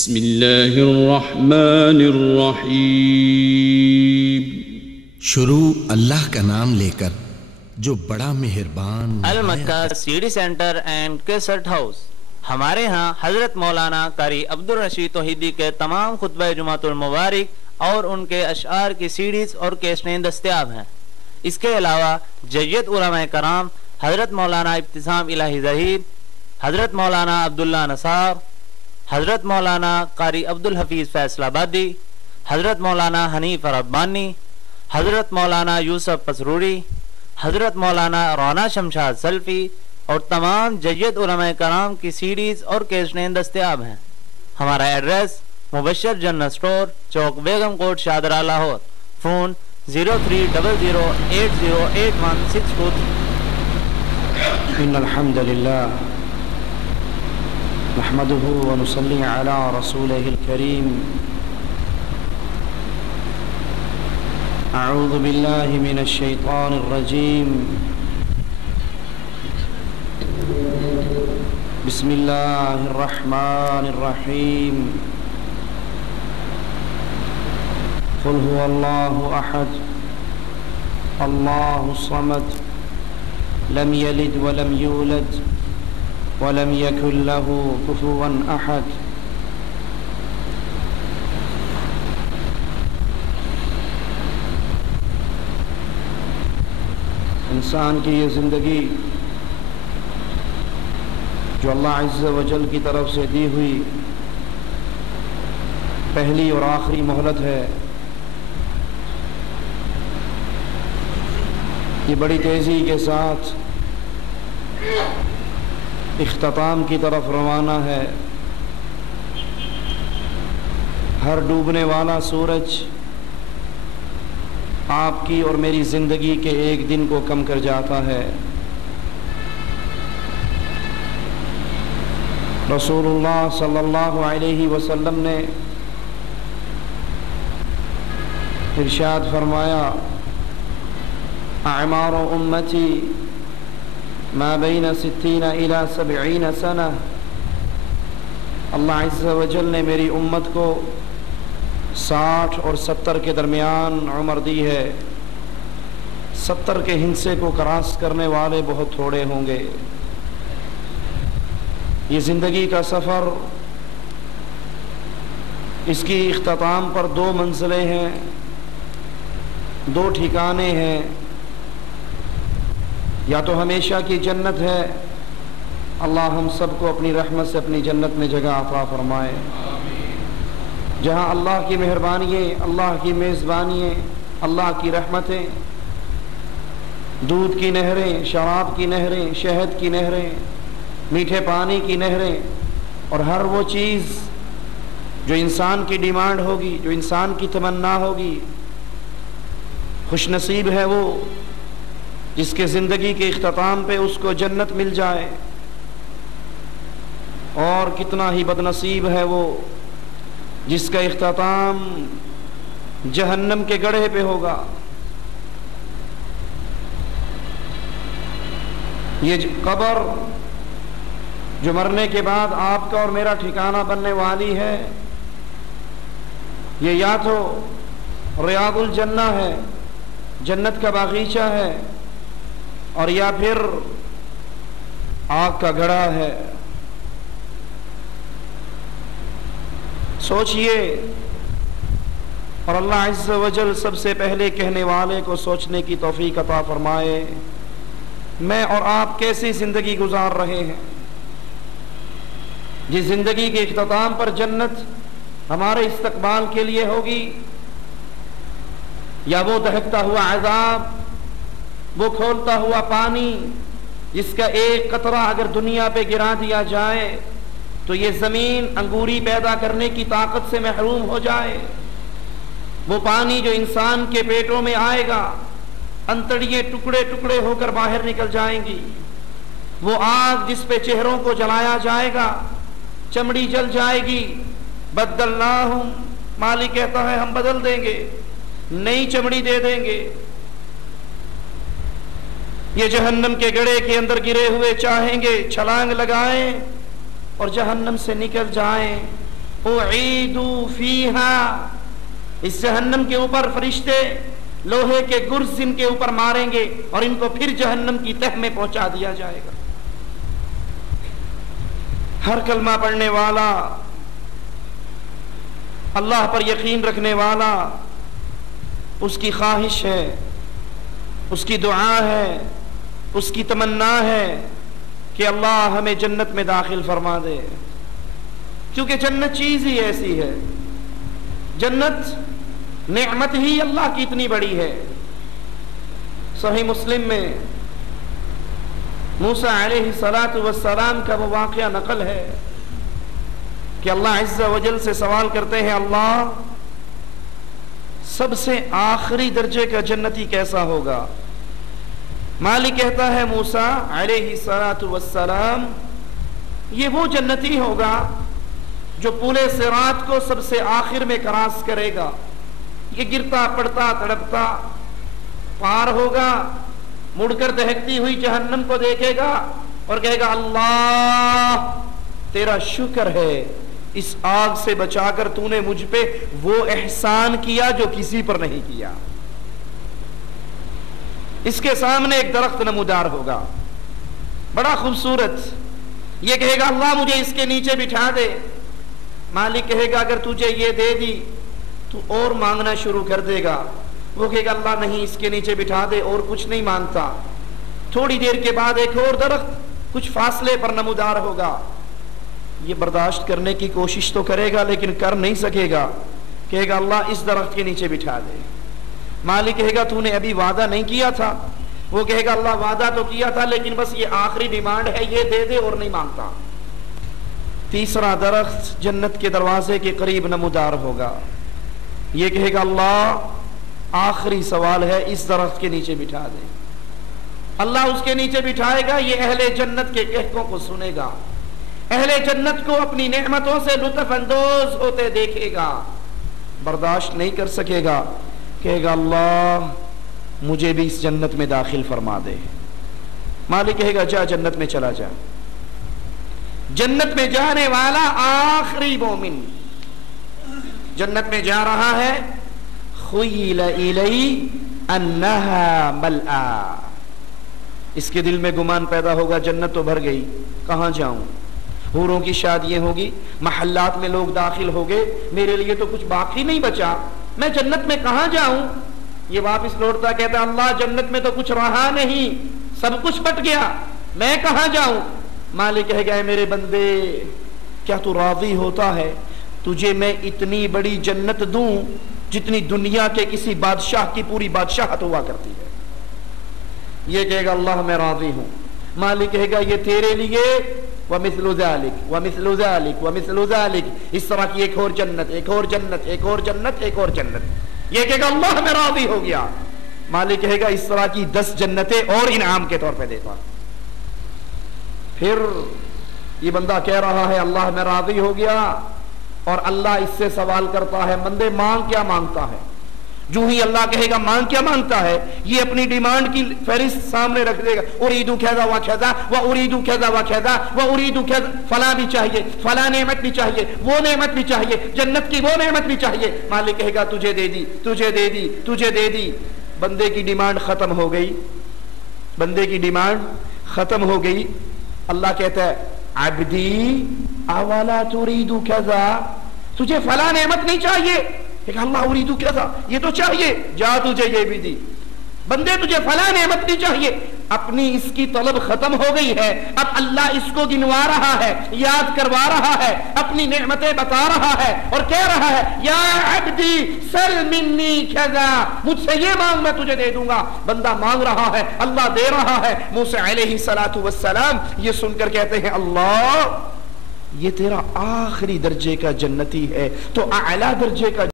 بسم اللہ الرحمن الرحیم۔ شروع اللہ کا نام لے کر جو بڑا مہربان۔ Al Makkah C D center and cassette house, ہمارے ہاں حضرت مولانا قاری عبدالرشید توحیدی کے تمام خطبہ جمعۃ المبارک اور ان کے اشعار کی سیڈیز اور کیسٹیں دستیاب ہیں۔ اس کے علاوہ جید علماء کرام حضرت مولانا ابتسام الہی ظہیر، حضرت مولانا عبداللہ نصار، حضرت مولانا قاری عبدالحفیظ فیصل آبادی، حضرت مولانا حنیف ربانی، حضرت مولانا یوسف پسروری، حضرت مولانا رونا شمشاد سلفی اور تمام جید علماء کرام کی سیڈیز اور کیسٹیں دستیاب ہیں۔ ہمارا ایڈریس مبشر جنرل سٹور، چوک بیگم کوٹ، شادرہ، لاہور۔ فون 0300808162۔ ان الحمد للہ نحمده ونصلي على رسوله الكريم۔ اعوذ باللہ من الشیطان الرجیم۔ بسم اللہ الرحمن الرحیم۔ قل هو اللہ احد اللہ الصمد لم یلد ولم یولد ولم یکن له کفوا احد۔ انسان کی یہ زندگی جو اللہ عز و جل کی طرف سے دی ہوئی پہلی اور آخری مہلت ہے، یہ بڑی تیزی کے ساتھ اختتام کی طرف روانہ ہے۔ ہر ڈوبنے والا سورج آپ کی اور میری زندگی کے ایک دن کو کم کر جاتا ہے۔ رسول اللہ صلی اللہ علیہ وسلم نے ارشاد فرمایا، اعمار امتی ما بین 60 الی 70 سنہ۔ اللہ عز و جل نے میری امت کو 60 اور 70 کے درمیان عمر دی ہے۔ 70 کے ہندسے کو کراس کرنے والے بہت تھوڑے ہوں گے۔ یہ زندگی کا سفر، اس کی اختتام پر 2 منزلیں ہیں، 2 ٹھکانے ہیں۔ یا تو ہمیشہ کی جنت ہے، اللہ ہم سب کو اپنی رحمت سے اپنی جنت میں جگہ عطا فرمائے، جہاں اللہ کی مہربانییں، اللہ کی میزبانییں، اللہ کی رحمتیں، دودھ کی نہریں، شراب کی نہریں، شہد کی نہریں، میٹھے پانی کی نہریں، اور ہر وہ چیز جو انسان کی ڈیمانڈ ہوگی، جو انسان کی تمنا ہوگی۔ خوش نصیب ہے وہ جس کے زندگی کے اختتام پہ اس کو جنت مل جائے، اور کتنا ہی بد نصیب ہے وہ جس کا اختتام جہنم کے گڑھے پہ ہوگا۔ یہ قبر جو مرنے کے بعد آپ کا اور میرا ٹھکانہ بننے والی ہے، یہ یا تو ریاض الجنہ ہے، جنت کا باغیچہ ہے، اور یا پھر آگ کا گڑھا ہے۔ سوچئے، اور اللہ عز و جل سب سے پہلے کہنے والے کو سوچنے کی توفیق عطا فرمائے، میں اور آپ کیسی زندگی گزار رہے ہیں؟ جس زندگی کے اختتام پر جنت ہمارے استقبال کے لیے ہوگی، یا وہ دہکتا ہوا عذاب، وہ کھولتا ہوا پانی جس کا ایک قطرہ اگر دنیا پہ گرا دیا جائے تو یہ زمین انگوری پیدا کرنے کی طاقت سے محروم ہو جائے، وہ پانی جو انسان کے پیٹوں میں آئے گا، انتڑیاں ٹکڑے ٹکڑے ہو کر باہر نکل جائیں گی، وہ آگ جس پہ چہروں کو جلایا جائے گا، چمڑی جل جائے گی۔ بدلناہم، مالک کہتا ہے ہم بدل دیں گے، نئی چمڑی دے دیں گے۔ یہ جہنم کے گڑھے کے اندر گرے ہوئے چاہیں گے چھلانگ لگائیں اور جہنم سے نکل جائیں، اعیدو فیہا، اس جہنم کے اوپر فرشتے لوہے کے گرز ان کے اوپر ماریں گے اور ان کو پھر جہنم کی تہ میں پہنچا دیا جائے گا۔ ہر کلمہ پڑھنے والا، اللہ پر یقین رکھنے والا، اس کی خواہش ہے، اس کی دعا ہے، اس کی تمنا ہے کہ اللہ ہمیں جنت میں داخل فرما دے، کیونکہ جنت چیز ہی ایسی ہے، جنت نعمت ہی اللہ کی اتنی بڑی ہے۔ صحیح مسلم میں موسیٰ علیہ السلام کا وہ واقعہ نقل ہے کہ اللہ عز و جل سے سوال کرتے ہیں، اللہ سب سے آخری درجے کا جنتی کیسا ہوگا؟ مالک کہتا ہے موسیٰ علیہ السلام، یہ وہ جنتی ہوگا جو پولے صراط کو سب سے آخر میں کراس کرے گا، یہ گرتا پڑتا تڑپتا پار ہوگا، مڑ کر دہکتی ہوئی جہنم کو دیکھے گا اور کہے گا اللہ تیرا شکر ہے اس آگ سے بچا کر تو نے مجھ پہ وہ احسان کیا جو کسی پر نہیں کیا۔ اس کے سامنے ایک درخت نمودار ہوگا بڑا خوبصورت، یہ کہے گا اللہ مجھے اس کے نیچے بٹھا دے۔ مالک کہے گا اگر تجھے یہ دے دی تو اور مانگنا شروع کر دے گا، وہ کہے گا اللہ نہیں اس کے نیچے بٹھا دے، اور کچھ نہیں مانگتا۔ تھوڑی دیر کے بعد ایک اور درخت کچھ فاصلے پر نمودار ہوگا، یہ برداشت کرنے کی کوشش تو کرے گا لیکن کر نہیں سکے گا، کہے گا اللہ اس درخت کے نیچے بٹھا دے۔ مالک کہے گا تو نے ابھی وعدہ نہیں کیا تھا، وہ کہے گا اللہ وعدہ تو کیا تھا لیکن بس یہ آخری ڈیمانڈ ہے، یہ دے دے اور نہیں مانگتا۔ تیسرا درخت جنت کے دروازے کے قریب نمودار ہوگا، یہ کہے گا اللہ آخری سوال ہے اس درخت کے نیچے بٹھا دے۔ اللہ اس کے نیچے بٹھائے گا، یہ اہل جنت کے کہکوں کو سنے گا، اہل جنت کو اپنی نعمتوں سے لطف اندوز ہوتے دیکھے گا، برداشت نہیں کر سکے گا، کہے گا اللہ مجھے بھی اس جنت میں داخل فرما دے۔ مالک کہے گا جا جنت میں چلا جا۔ جنت میں جانے والا آخری مومن جنت میں جا رہا ہے، خیل الی انہا ملآ، اس کے دل میں گمان پیدا ہوگا جنت تو بھر گئی، کہاں جاؤں؟ حوروں کی شادیاں ہوگی، محلات میں لوگ داخل ہو گئے، میرے لیے تو کچھ باقی نہیں بچا، میں جنت میں کہاں جاؤں؟ یہ واپس لوٹتا کہتا اللہ جنت میں تو کچھ رہا نہیں، سب کچھ بٹ گیا، میں کہاں جاؤں؟ مالک کہے گا میرے بندے کیا تو راضی ہوتا ہے تجھے میں اتنی بڑی جنت دوں جتنی دنیا کے کسی بادشاہ کی پوری بادشاہت ہوا کرتی ہے؟ یہ کہے گا اللہ میں راضی ہوں۔ مالک کہے گا یہ تیرے لیے وَمِثْلُ ذَلِكَ وَمِثْلُ ذَلِكَ وَمِثْلُ ذَلِكَ، اس طرح کی ایک اور جنت، ایک اور جنت، ایک اور جنت، ایک اور جنت۔ یہ کہے گا اللہ میں راضی ہو گیا۔ مالک کہے گا اس طرح کی 10 جنتیں اور انعام کے طور پہ دیتا۔ پھر یہ بندہ کہہ رہا ہے اللہ میں راضی ہو گیا، اور اللہ اس سے سوال کرتا ہے بندے مانگ کیا مانگتا ہے؟ جو ہی اللہ کہے گا مانگ کیا مانگتا ہے، یہ اپنی ڈیمانڈ کی فہرست سامنے رکھ دے گا، اریدو کذا و کذا و اریدو کذا و کذا و اریدو کذا، فلاں بھی چاہیے، فلاں نعمت بھی چاہیے، وہ نعمت بھی چاہیے، جنت کی وہ نعمت بھی چاہیے۔ مالک کہے گا تجھے دے دی، تجھے دے دی، تجھے دے دی۔ بندے کی ڈیمانڈ ختم ہو گئی، بندے کی ڈیمانڈ ختم ہو گئی۔ اللہ کہتا ہے عبدی اولا تريد کذا، تجھے فلاں نعمت نہیں چاہیے؟ کہ اللہ اریدو کذا، یہ تو چاہیے، جا تجھے یہ بھی دی۔ بندے تجھے فلاں نعمت نہیں چاہیے، اپنی اس کی طلب ختم ہو گئی ہے، اب اللہ اس کو گنوا رہا ہے، یاد کروا رہا ہے، اپنی نعمتیں بتا رہا ہے اور کہہ رہا ہے یا عبدی سل منی کذا، مجھ سے یہ مانگ میں تجھے دے دوں گا۔ بندہ مانگ رہا ہے، اللہ دے رہا ہے۔ موسیٰ علیہ السلام یہ سن کر کہتے ہیں اللہ یہ تیرا آخری درجے کا جنتی ہے، تو اعلیٰ درجے کا